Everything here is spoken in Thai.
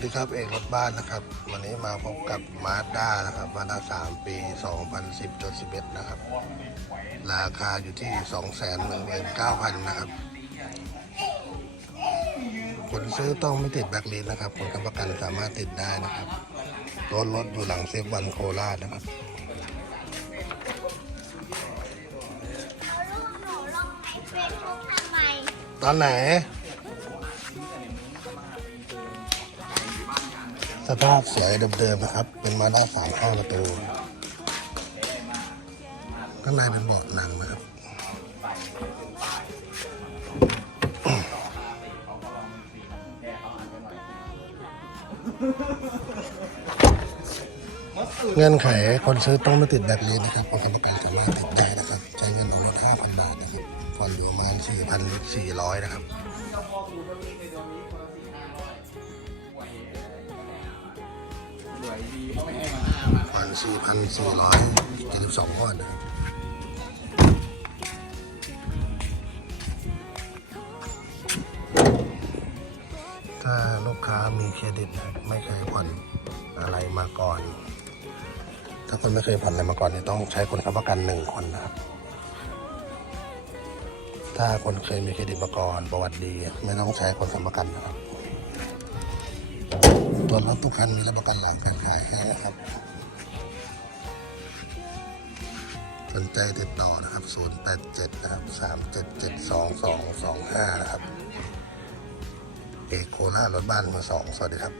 สดีครับเอกรถบ้านนะครับ วันนี้มาพบกับมาด้านะครับมาด้าสามปี 2010จด11 นะครับ ราคาอยู่ที่ 219,000 นะครับ คนซื้อต้องไม่ติดแบล็คลิสต์นะครับคนค้ำประกันสามารถติดได้นะครับรถรถอยู่หลังเซฟวันโคราชนะครับเอารูปหนูลงในเฟซบุ๊กทำไมตอนไหน สภาพเสียเดิมๆนะครับ เป็นมาด้าสามข้อประตูข้างในเป็นเบาะหนังนะครับเงื่อนไขคนซื้อต้องไม่ติดแบตลิสต์นะครับประกันประกันสามารถติดได้นะครับ ใช้เงินของรถ5,000 บาทนะครับผ่อนอยู่ประมาณ4,400 นะครับ ผ่อน4,472งวดนะครับถ้าลูกค้ามีเครดิตนะไม่เคยผ่อนอะไรมาก่อน ถ้าคนไม่เคยผ่อนอะไรมาก่อนเนี่ยต้องใช้คนค้ำประกันหนึ่งคนนะครับ ถ้าคนเคยมีเครดิตมาก่อนประวัติดี ไม่ต้องใช้คนค้ำประกันนะครับ ตัวรถทุกคันมีรับประกันหลังการขายให้นะครับ สนใจติดต่อนะครับ 087 นะครับ 3772225นะครับ เอกโครารถบ้านมือสอง สวัสดีครับ